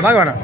भागवाना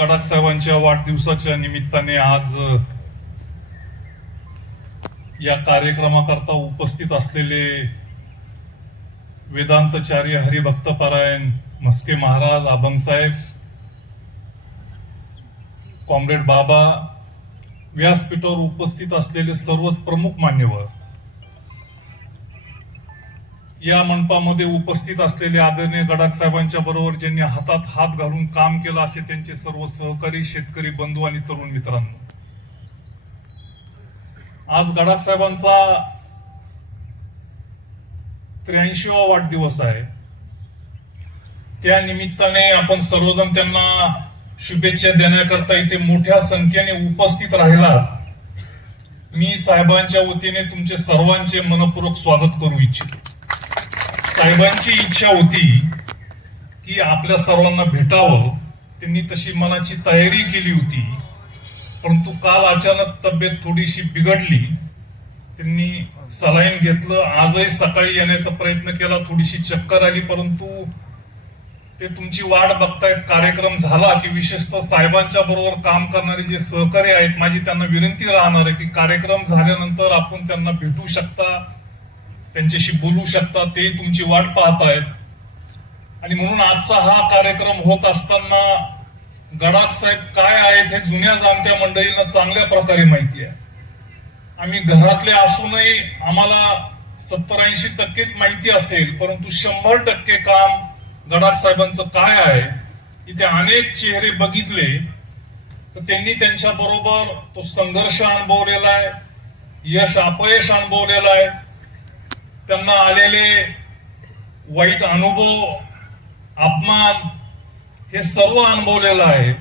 गडाख साहेबांच्या वाढदिवसाच्या निमित्ताने आज या कार्यक्रमाकरता उपस्थित असलेले वेदांतचार्य हरिभक्तपरायण मस्के महाराज, अभंग साहेब, कॉम्रेड बाबा, व्यासपीठावर उपस्थित असलेले सर्वच प्रमुख मान्यवर, या मंडपामध्ये उपस्थित असलेले आदरणीय गडाख साहेबांच्या बरोबर ज्यांनी हातात हात घालून काम केलं असे त्यांचे सर्व सहकारी, शेतकरी बंधू आणि तरुण मित्रांनो, आज गडाख साहेबांचा 83वा वाढदिवस आहे. त्या निमित्ताने आपण सर्वजण त्यांना शुभेच्छा देण्याकरता इथे मोठ्या संख्येने उपस्थित राहिलात. मी साहेबांच्या वतीने तुमचे सर्वांचे मनपूर्वक स्वागत करू इच्छितो. साहेबांची इच्छा होती की आपल्या सर्वांना भेटावं, त्यांनी तशी मनाची तयारी केली होती, परंतु काल अचानक तब्येत थोडीशी बिघडली. त्यांनी सलाईन घेतलं. आजही सकाळी येण्याचा प्रयत्न केला, थोडीशी चक्कर आली, परंतु ते तुमची वाट बघतायत. कार्यक्रम झाला की विशेषतः साहेबांच्या बरोबर काम करणारे जे सहकारी आहेत, माझी त्यांना विनंती राहणार आहे की कार्यक्रम झाल्यानंतर आपण त्यांना भेटू शकता, त्यांच्याशी बोलू शकता. ते तुमची वाट पाहतायत. आणि म्हणून आजचा हा कार्यक्रम होत असताना गडाख साहेब काय आहेत हे जुन्या जाणत्या मंडळींना चांगल्या प्रकारे माहिती आहे. आम्ही घरातले असूनही आम्हाला 70-80% माहिती असेल, परंतु 100% काम गडाख साहेबांचं काय आहे, इथे अनेक चेहरे बघितले तर त्यांनी त्यांच्या बरोबर तो संघर्ष अनुभवलेला आहे, यश अपयश अनुभवलेला आहे, त्यांना आलेले वाईट अनुभव, अपमान हे सर्व अनुभवलेलं आहे.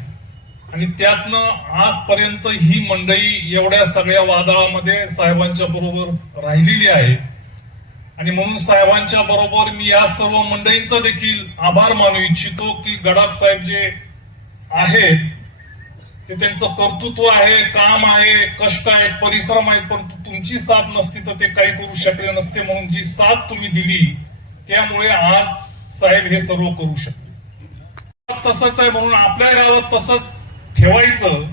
आणि त्यातनं आजपर्यंत ही मंडळी एवढ्या सगळ्या वादळामध्ये साहेबांच्या बरोबर राहिलेली आहे. आणि म्हणून साहेबांच्या बरोबर मी या सर्व मंडळींचा देखील आभार मानू इच्छितो की गडाख साहेब जे आहेत ते त्यांचं कर्तृत्व आहे, काम आहे, कष्ट आहेत, परिश्रम आहेत, परंतु तुमची साथ नसती तर ते काही करू शकले नसते. म्हणून जी साथ तुम्ही दिली त्यामुळे आज साहेब हे सर्व करू शकले. तसंच आहे, म्हणून आपल्या गावात तसंच ठेवायचं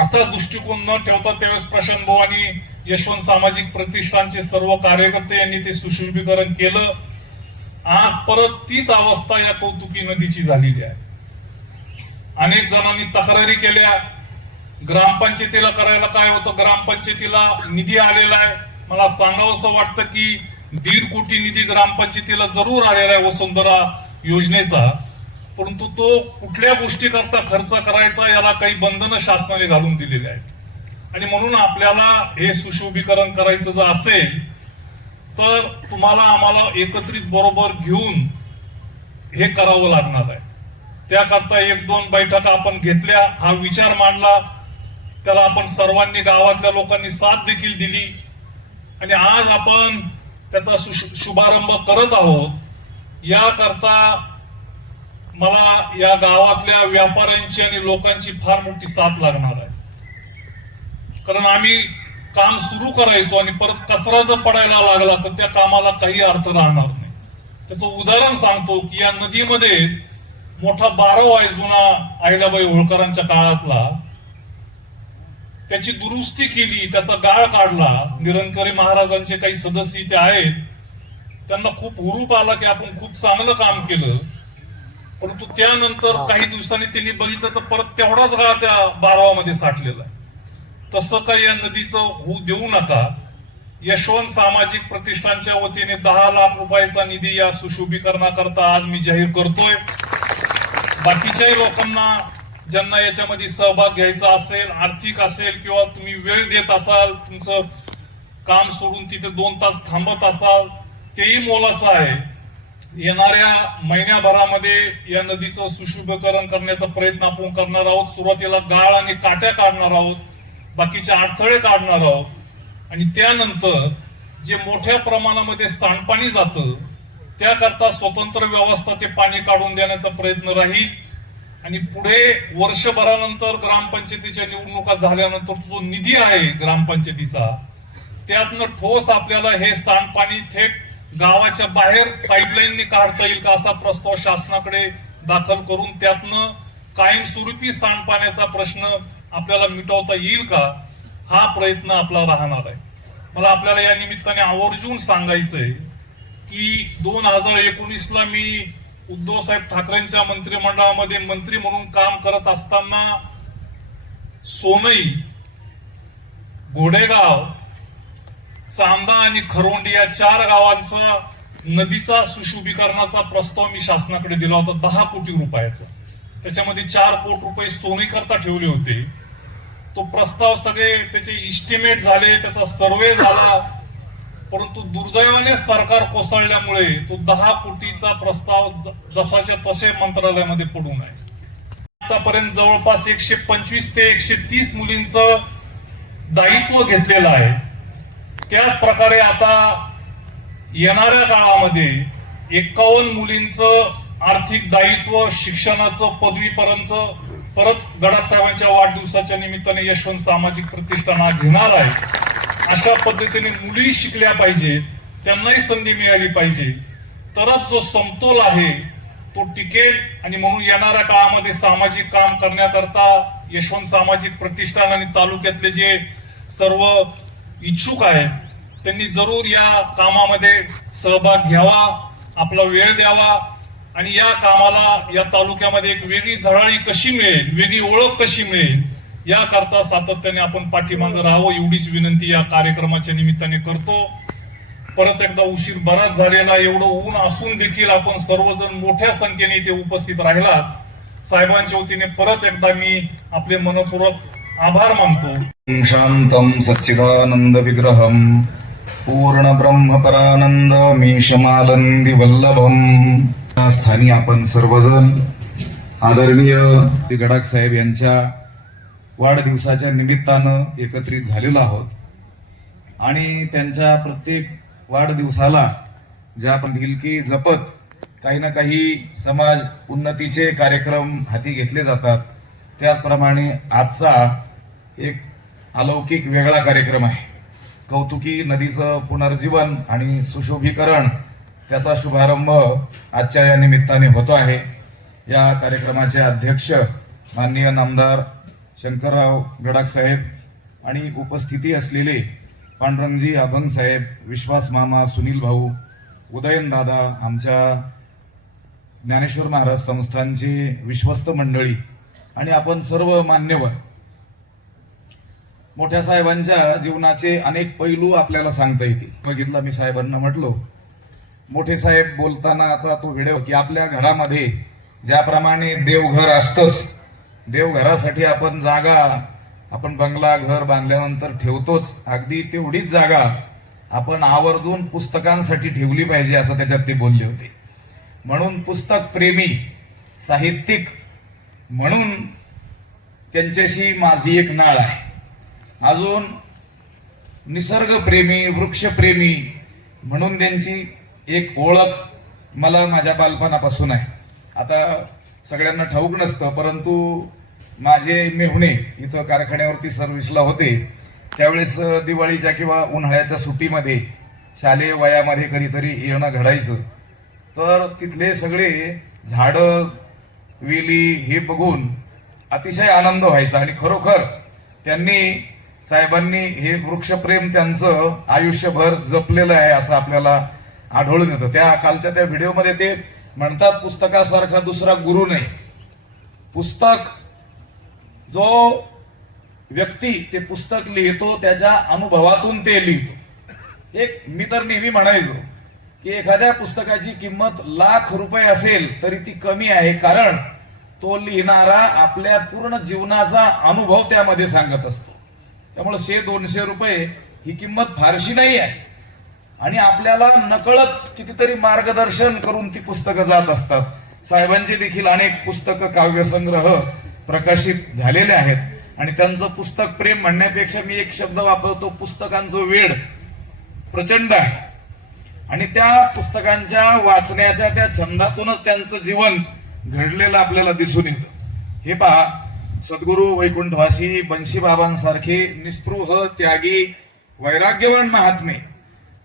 असा दृष्टिकोन न ठेवता त्यावेळेस प्रशांत भाऊ आणि यशवंत सामाजिक प्रतिष्ठानचे सर्व कार्यकर्ते यांनी ते सुशोभीकरण केलं. आज परत तीच अवस्था या कौतुकी नदीची झालेली आहे. अनेक जणांनी तक्रारी केल्या. ग्रामपंचायतीला करायला काय होतं, ग्रामपंचायतीला निधी आलेला आहे. मला सांगावंसं वाटतं की 1.5 कोटी निधी ग्रामपंचायतीला जरूर आलेला आहे वसुंधरा योजनेचा, परंतु तो कुठल्या गोष्टी करता खर्च करायचा याला काही बंधनं शासनाने घालून दिलेली आहेत. आणि म्हणून आपल्याला हे सुशोभीकरण करायचं जर असेल तर तुम्हाला आम्हाला एकत्रित बरोबर घेऊन हे करावं लागणार आहे. त्याकरता 1-2 बैठका आपण घेतल्या, हा विचार मांडला, त्याला आपण सर्वांनी गावातल्या लोकांनी साथ देखील दिली आणि आज आपण त्याचा शुभारंभ करत आहोत. याकरता मला या गावातल्या व्यापाऱ्यांची आणि लोकांची फार मोठी साथ लागणार आहे. कारण आम्ही काम सुरू करायचो आणि परत कचरा जर पडायला लागला तर त्या कामाला काही अर्थ राहणार नाही. त्याचं उदाहरण सांगतो की या नदीमध्येच मोठा बारव आहे जुना अहिल्याबाई होळकरांच्या काळातला, त्याची दुरुस्ती केली, त्याचा गाळ काढला. निरंकारी महाराजांचे काही सदस्य इथे आहेत, त्यांना खूप हुरूप आला की आपण खूप चांगलं काम केलं. परंतु त्यानंतर काही दिवसांनी त्यांनी बघितलं तर परत तेवढाच गाळ त्या बारवामध्ये साठलेला आहे. तसं काही या नदीचं होऊ देऊ नका. यशवंत सामाजिक प्रतिष्ठानच्या वतीने 10 लाख रुपयाचा निधी या सुशोभीकरणाकरता आज मी जाहीर करतोय. बाकीच्याही लोकांना ज्यांना याच्यामध्ये सहभाग घ्यायचा असेल, आर्थिक असेल किंवा तुम्ही वेळ देत असाल, तुमचं काम सोडून तिथे 2 तास थांबत असाल, तेही मोलाचं आहे. येणाऱ्या महिन्याभरामध्ये या नदीचं सुशोभीकरण करण्याचा प्रयत्न आपण करणार आहोत. सुरुवातीला गाळ आणि काट्या काढणार आहोत, बाकीचे अडथळे काढणार आहोत आणि त्यानंतर जे मोठ्या प्रमाणामध्ये सांडपाणी जातं त्याकरता स्वतंत्र व्यवस्था ते पाणी काढून देण्याचा प्रयत्न राहील. आणि पुढे वर्षभरानंतर ग्रामपंचायतीच्या निवडणुका झाल्यानंतर जो निधी आहे ग्रामपंचायतीचा, त्यातनं ठोस आपल्याला हे सांडपाणी थेट गावाच्या बाहेर पाईपलाईनने काढता येईल का असा प्रस्ताव शासनाकडे दाखल करून त्यातनं कायमस्वरूपी सांडपाण्याचा प्रश्न आपल्याला मिटवता येईल का, हा प्रयत्न आपला राहणार आहे. मला आपल्याला या निमित्ताने आवर्जून सांगायचंय की 2019ला मी उद्धव साहेब ठाकरेंच्या मंत्रिमंडळामध्ये मंत्री म्हणून काम करत असताना सोनई, घोडेगाव, चांदा आणि खरोंडी या 4 गावांचा नदीचा सुशोभीकरणाचा प्रस्ताव मी शासनाकडे दिला होता 10 कोटी रुपयाचा. त्याच्यामध्ये 4 कोटी रुपये सोनई करता ठेवले होते. तो प्रस्ताव सगळे त्याचे इस्टिमेट झाले, त्याचा सर्वे झाला, परंतु दुर्दैवाने सरकार कोसळल्यामुळे तो 10 कोटीचा प्रस्ताव जसाच्या तसे मंत्रालयामध्ये पडून आहे. आतापर्यंत जवळपास 125 ते 130 मुलींचं दायित्व घेतलेलं आहे. त्याच प्रकारे आता येणाऱ्या काळामध्ये 51 मुलींचं आर्थिक दायित्व शिक्षणाचं पदवीपर्यंत परत गडाख साहेबांच्या वाढदिवसाच्या निमित्ताने यशवंत सामाजिक प्रतिष्ठान घेणार आहे. अशा पद्धतीने मुली शिकल्या पाहिजेत, त्यांनाही संधी मिळाली पाहिजे, तरच जो समतोल आहे तो टिकेल. आणि म्हणून येणाऱ्या काळामध्ये सामाजिक काम करण्याकरता यशवंत सामाजिक प्रतिष्ठान आणि तालुक्यातले जे सर्व इच्छुक आहेत त्यांनी जरूर या कामामध्ये सहभाग घ्यावा, आपला वेळ द्यावा आणि या कामाला या तालुक्यामध्ये एक वेगळी झळाळी कशी मिळेल, वेगळी ओळख कशी मिळेल याकरता सातत्याने आपण पाठीमागं राहावं एवढीच विनंती या कार्यक्रमाच्या निमित्ताने करतो. परत एकदा उशीर बराच झालेला, एवढं ऊन असून देखील आपण सर्वजण मोठ्या संख्येने इथे उपस्थित राहिलात. साहेबांच्या वतीने परत एकदा मी आपले मनपूर्वक आभार मानतो. शांतम सच्चिदानंद विग्रहम पूर्ण ब्रह्म परानंद मीशमालंदी वल्लभम. या स्थानी आपण सर्वजण आदरणीय गडाख साहेब यांच्या वाढदिवसाच्या निमित्तानं एकत्रित झालेलो आहोत आणि त्यांच्या प्रत्येक वाढदिवसाला ज्या आपण ढिलकी जपत काही ना काही समाज उन्नतीचे कार्यक्रम हाती घेतले जातात, त्याचप्रमाणे आजचा एक अलौकिक वेगळा कार्यक्रम आहे. कौतुकी नदीचं पुनर्जीवन आणि सुशोभीकरण, त्याचा शुभारंभ आजच्या या निमित्ताने होतो आहे. या कार्यक्रमाचे अध्यक्ष माननीय नामदार शंकरराव गडाख साहेब आणि उपस्थिती असलेले पांडुरंगजी अभंग साहेब, विश्वास मामा, सुनील भाऊ, उदयन दादा, आमच्या ज्ञानेश्वर महाराज संस्थानचे विश्वस्त मंडळी आणि आपण सर्व मान्यवर. मोठ्या साहेबांच्या जीवनाचे अनेक पैलू आपल्याला सांगता येतील. बघितलं, मी साहेबांना म्हटलो, मोठे साहेब बोलतानाचा तो व्हिडिओ की आपल्या घरामध्ये ज्याप्रमाणे देवघर असतंच, देवघरासाठी आपण जागा, आपण बंगला घर बांधल्यानंतर ठेवतोच, अगदी तेवढीच जागा आपण आवर्जून पुस्तकांसाठी ठेवली पाहिजे असं त्याच्यात ते बोलले होते. म्हणून पुस्तक प्रेमी, साहित्यिक म्हणून त्यांच्याशी माझी एक नाळ आहे. अजून निसर्गप्रेमी, वृक्षप्रेमी म्हणून त्यांची एक ओळख मला माझ्या बालपणापासून आहे. आता सगळ्यांना ठाऊक नसतं, परंतु माझे मेहुणे इथं कारखान्यावरती सर्व्हिसला होते त्यावेळेस दिवाळीच्या किंवा उन्हाळ्याच्या सुट्टीमध्ये शालेय वयामध्ये कधीतरी येणं घडायचं, तर तिथले सगळे झाडं वेली हे बघून अतिशय आनंद व्हायचा. आणि खरोखर साहेबांनी हे वृक्षप्रेम त्यांचं आयुष्यभर जपलेलं आहे असं आपल्याला आढळून येतं. त्या कालच्या त्या व्हिडिओमध्ये ते म्हणतात, पुस्तकासारखा दुसरा गुरु नाही. पुस्तक, जो व्यक्ती ते पुस्तक लिहितो त्याच्या अनुभवातून ते लिहितो. एक मी तर नेहमी म्हणायचो की एखाद्या पुस्तकाची किंमत ₹1,00,000 असेल तरी ती कमी आहे, कारण तो लिहिणारा आपल्या पूर्ण जीवनाचा अनुभव त्यामध्ये सांगत असतो. त्यामुळे ₹100-200 ही किंमत फारशी नाही आहे. आणि आपल्याला नकळत कितीतरी मार्गदर्शन करून ती पुस्तकं जात असतात. साहेबांचे देखील अनेक पुस्तकं, काव्यसंग्रह प्रकाशित झालेले आहेत आणि त्यांचं पुस्तक प्रेम म्हणण्यापेक्षा मी एक शब्द वापरतो, पुस्तकांचं वेड प्रचंड आहे. आणि त्या पुस्तकांच्या वाचण्याच्या त्या छंदातूनच त्यांचं जीवन घडलेलं आपल्याला दिसून येतं. हे पहा, सद्गुरू वैकुंठवासी बंशीबाबांसारखे निस्पृह, त्यागी, वैराग्यवान महात्मे,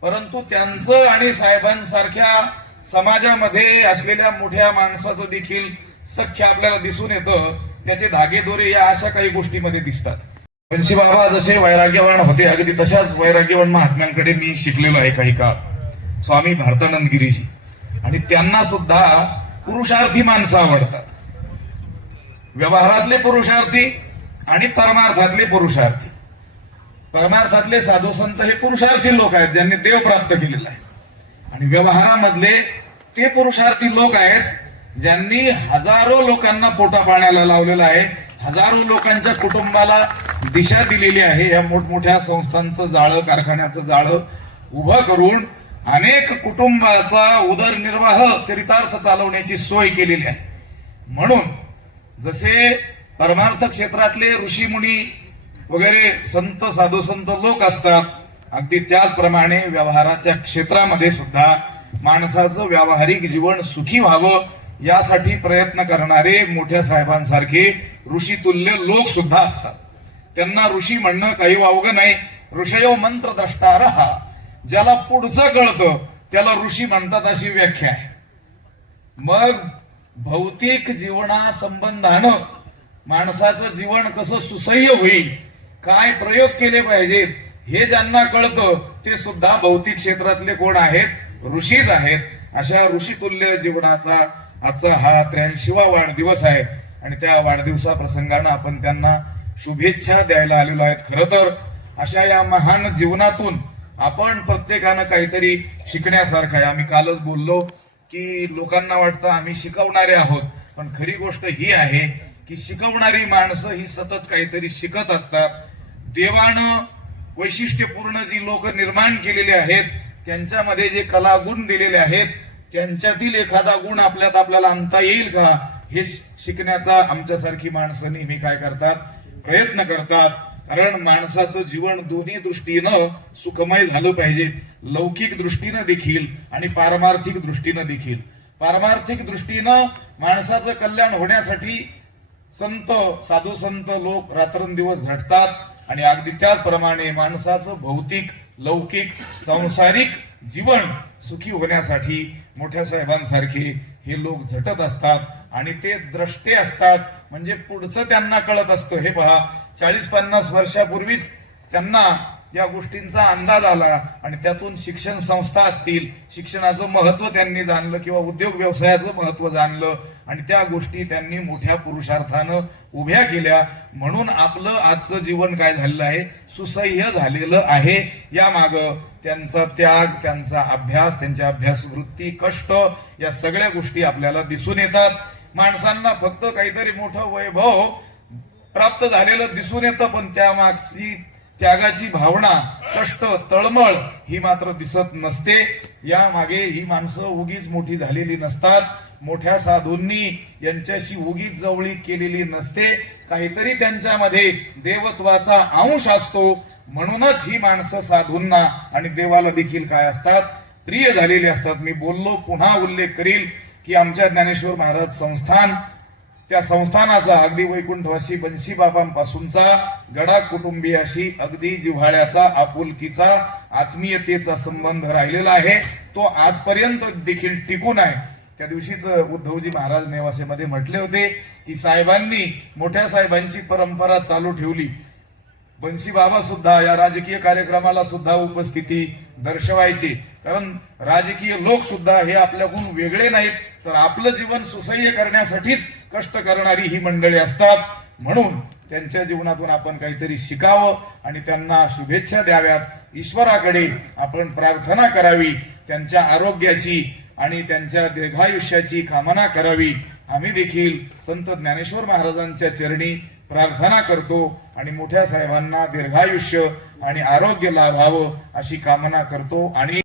परंतु त्यांचं आणि साहेबांसारख्या समाजामध्ये असलेल्या मोठ्या माणसाचं देखील सख्य आपल्याला दिसून येतं. त्याचे धागेदोरे या अशा काही गोष्टीमध्ये दिसतात. बंशीबाबा जसे वैराग्यवान होते, अगदी तशाच वैराग्यवान महात्म्यांकडे मी शिकलेलो आहे काही काळ, स्वामी भारतानंद गिरीजी. आणि त्यांना सुद्धा पुरुषार्थी माणसं आवडतात. व्यवहारातले पुरुषार्थी आणि परमार्थातले पुरुषार्थी. परमार्थातले साधू संत हे पुरुषार्थी लोक आहेत ज्यांनी देव प्राप्त केलेला आहे, आणि व्यवहारामधले ते पुरुषार्थी लोक आहेत ज्यांनी हजारो लोकांना पोटा पाण्याला लावलेलं आहे, हजारो लोकांच्या कुटुंबाला दिशा दिलेली आहे. या मोठमोठ्या संस्थांचं जाळं, कारखान्याचं जाळं उभं करून अनेक कुटुंबाचा उदरनिर्वाह चरितार्थ चालवण्याची सोय केलेली आहे. म्हणून जसे परमार्थ क्षेत्रातले ऋषीमुनी वगैरे संत, साधू संत लोक असतात, अगदी त्याचप्रमाणे व्यवहाराच्या क्षेत्रामध्ये सुद्धा माणसाचं व्यावहारिक जीवन सुखी व्हावं यासाठी प्रयत्न करणारे मोठ्या साहेबांसारखे ऋषीतुल्य लोक सुद्धा असतात. त्यांना ऋषी म्हणणं काही वावगं नाही. ऋषयो मंत्र द्रष्टारहा, ज्याला पुढचं कळतं त्याला ऋषी म्हणतात अशी व्याख्या आहे. मग भौतिक जीवनासंबंधानं माणसाचं जीवन कसं सुसह्य होईल, काय प्रयोग केले पाहिजेत, हे ज्यांना कळतं ते सुद्धा भौतिक क्षेत्रातले कोण आहेत? ऋषीच आहेत. अशा ऋषीतुल्य जीवनाचा आजचा हा 83वा वाढदिवस आहे आणि त्या वाढदिवसा प्रसंगानं आपण त्यांना शुभेच्छा द्यायला आलेलो आहेत. खरं तर अशा या महान जीवनातून आपण प्रत्येकानं काहीतरी शिकण्यासारखं आहे. आम्ही कालच बोललो की लोकांना वाटतं आम्ही शिकवणारे आहोत, पण खरी गोष्ट ही आहे की शिकवणारी माणसं ही सतत काहीतरी शिकत असतात. देवानं वैशिष्ट्यपूर्ण जी लोक निर्माण केलेली आहेत, त्यांच्यामध्ये जे कलागुण दिलेले आहेत, त्यांच्यातील एखादा गुण आपल्यात आपल्याला आणता येईल का, हे शिकण्याचा आमच्यासारखी माणसं नेहमी काय करतात? प्रयत्न करतात. कारण माणसाचं जीवन दोन्ही दृष्टीनं सुखमय झालं पाहिजे, लौकिक दृष्टीनं देखील आणि पारमार्थिक दृष्टीनं देखील. पारमार्थिक दृष्टीनं माणसाचं कल्याण होण्यासाठी संत, साधू संत लोक रात्रंदिवस झटतात आणि अगदी त्याचप्रमाणे माणसाचं भौतिक, लौकिक, सांसारिक जीवन सुखी होण्यासाठी मोठ्या साहेबांसारखे हे लोक झटत असतात आणि ते द्रष्टे असतात. म्हणजे पुढचं त्यांना कळत असतं. हे पहा, 40-50 वर्षापूर्वीच त्यांना या गोष्टींचा अंदाज आला आणि त्यातून शिक्षण संस्था असतील, शिक्षणाचं महत्व त्यांनी जाणलं किंवा उद्योग व्यवसायाचं महत्व जाणलं आणि त्या गोष्टी त्यांनी मोठ्या पुरुषार्थानं उभ्या केल्या. म्हणून आपलं आजचं जीवन काय झालेलं आहे? सुसह्य झालेलं आहे. या मागं त्यांचा त्याग, त्यांचा अभ्यास, त्यांच्या अभ्यासवृत्ती, कष्ट या सगळ्या गोष्टी आपल्याला दिसून येतात. माणसांना फक्त काहीतरी मोठं वैभव प्राप्त झालेलं दिसून येतं, पण त्यामागची त्यागाची भावना, कष्ट, तळमळ ही मात्र दिसत नसते. या मागे ही माणसं उगीच मोठी झालेली नसतात. मोठ्या साधूंनी यांच्याशी उगीच जवळीक केलेली नसते. काहीतरी त्यांच्यामध्ये देवत्वाचा अंश असतो. म्हणूनच ही माणसं साधूंना आणि देवाला देखील काय असतात? प्रिय झालेली असतात. मी बोललो, पुन्हा उल्लेख करील की आमच्या ज्ञानेश्वर महाराज संस्थान त्या संस्थानाचा अगदी वैकुंठवासी बन्सी बाबांपासूनचा गडा कुटुंबियाशी अगदी जिव्हाळ्याचा, आपुलकीचा, आत्मीयतेचा संबंध राहिलेला आहे. तो आजपर्यंत देखील टिकून आहे. त्या दिवशीच उद्धवजी महाराज नेवासेमध्ये म्हटले होते की साहेबांनी, मोठ्या साहेबांची परंपरा चालू ठेवली. बन्सी बाबा सुद्धा या राजकीय कार्यक्रमाला सुद्धा उपस्थिती दर्शवायचे, कारण राजकीय लोक सुद्धा हे आपल्याकडून वेगळे नाहीत, तर आपलं जीवन सुसह्य करण्यासाठीच कष्ट करणारी ही मंडळी असतात. म्हणून त्यांच्या जीवनातून आपण काहीतरी शिकावं आणि त्यांना शुभेच्छा द्याव्यात. ईश्वराकडे आपण प्रार्थना करावी, त्यांच्या आरोग्याची आणि त्यांच्या दीर्घायुष्याची कामना करावी. आम्ही देखील संत ज्ञानेश्वर महाराजांच्या चरणी प्रार्थना करतो आणि मोठ्या साहेबांना दीर्घायुष्य आणि आरोग्य लाभावं अशी कामना करतो. आणि